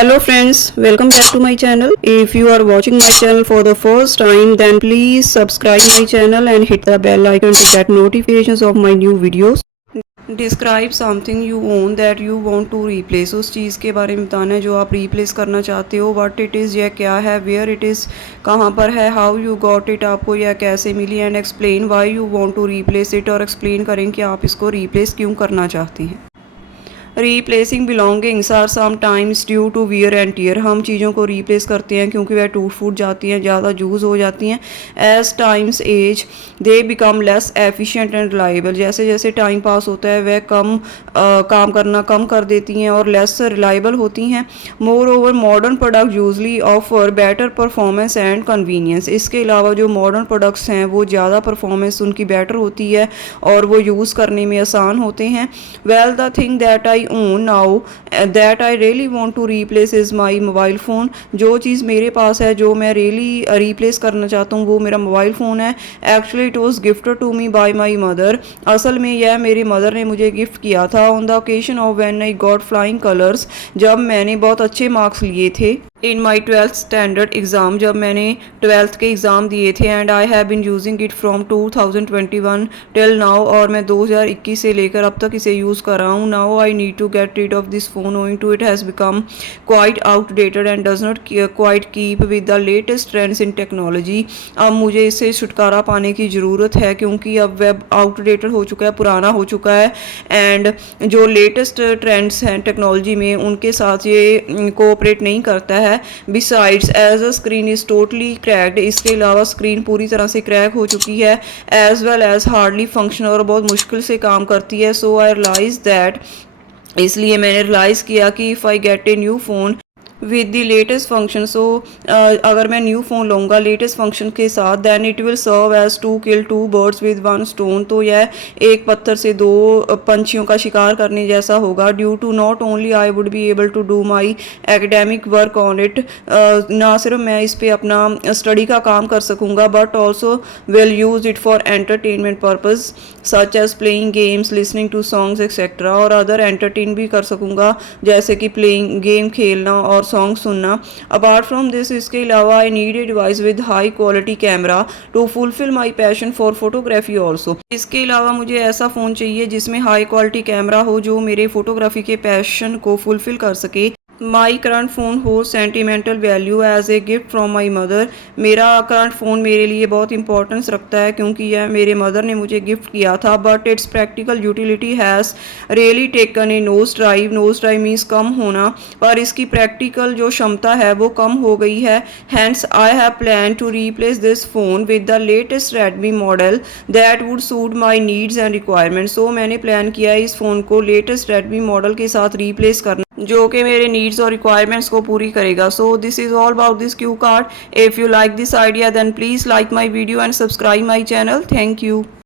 Hello friends, welcome back to my channel. If you are watching my channel for the first time, then please subscribe my channel and hit the bell icon to get notifications of my new videos. Describe something you own that you want to replace. उस चीज़ के बारे में बताना है जो आप replace करना चाहते हो. What it is, यह क्या है, where it is, कहाँ पर है, how you got it, आपको यह कैसे मिली, and explain why you want to replace it, और explain करें कि आप इसको replace क्यों करना चाहते हैं. Replacing belongings are sometimes due to wear and tear. हम चीज़ों को रीप्लेस करते हैं क्योंकि वह टूट फूट जाती हैं, ज़्यादा यूज़ हो जाती हैं. As times as they become less efficient and reliable. जैसे जैसे टाइम पास होता है वह काम करना कम कर देती हैं और लेस रिलायबल होती हैं. More over modern product usually offer better performance and convenience. इसके अलावा जो मॉडर्न प्रोडक्ट्स हैं वो ज़्यादा परफॉर्मेंस उनकी बेटर होती है और वो यूज़ करने में आसान होते हैं. Well the thing that I own now that I really want to replace is my mobile phone. जो चीज़ मेरे पास है जो मैं really replace करना चाहता हूँ वो मेरा मोबाइल फ़ोन है. Actually it was gifted to me by my mother. असल में यह मेरी मदर ने मुझे गिफ्ट किया था on the occasion of when I got flying colors. जब मैंने बहुत अच्छे मार्क्स लिए थे इन माई 12th स्टैंडर्ड एग्ज़ाम, जब मैंने 12th के एग्ज़ाम दिए थे. And I have been using it from 2021 till now. और मैं 2021 से लेकर अब तक इसे यूज़ कर रहा हूँ. Now I need to get rid of this phone owing to it has become quite outdated and does not quite keep with the latest trends in technology. अब मुझे इससे छुटकारा पाने की ज़रूरत है क्योंकि अब वेब आउटडेटेड हो चुका है, पुराना हो चुका है. एंड जो लेटेस्ट ट्रेंड्स हैं टेक्नोलॉजी में उनके साथ ये कोऑपरेट नहीं करता है. Besides as a screen is totally cracked. इसके अलावा स्क्रीन पूरी तरह से क्रैक हो चुकी है. As well as hardly function, और बहुत मुश्किल से काम करती है. सो आई रियलाइज दैट, इसलिए मैंने रियलाइज़ किया कि if I get a new phone with the latest function, so अगर मैं न्यू फ़ोन लूँगा लेटेस्ट फंक्शन के साथ, then it will serve as to kill two birds with one stone. तो यह एक पत्थर से दो पंछियों का शिकार करने जैसा होगा. Due to not only I would be able to do my academic work on it. ना सिर्फ मैं इस पर अपना स्टडी का काम कर सकूँगा but also will use it for entertainment purpose such as playing games, listening to songs etcetera. और अदर एंटरटेन भी कर सकूँगा जैसे कि प्लेइंग गेम खेलना और सॉन्ग सुनना. अपार्ट फ्रॉम दिस, इसके अलावा I need a device with high quality camera to fulfil my passion for photography also. इसके अलावा मुझे ऐसा फ़ोन चाहिए जिसमें हाई क्वालिटी कैमरा हो जो मेरे फोटोग्राफी के पैशन को फुलफिल कर सके. माई करंट फ़ोन हो sentimental value as a gift from my mother. मेरा करंट फ़ोन मेरे लिए बहुत इंपॉर्टेंस रखता है क्योंकि यह मेरे मदर ने मुझे गिफ्ट किया था. But its practical utility has really taken a nose drive. Nose drive means कम होना, पर इसकी प्रैक्टिकल जो क्षमता है वो कम हो गई है. Hence I have plan to replace this phone with the latest Redmi model that would suit my needs and requirements. So मैंने प्लान किया है इस फ़ोन को लेटेस्ट रेडमी मॉडल के साथ रीप्लेस करना जो कि मेरे नीड्स और रिक्वायरमेंट्स को पूरी करेगा. So this is all about this cue card. If you like this idea then please like my video and subscribe my channel. Thank you.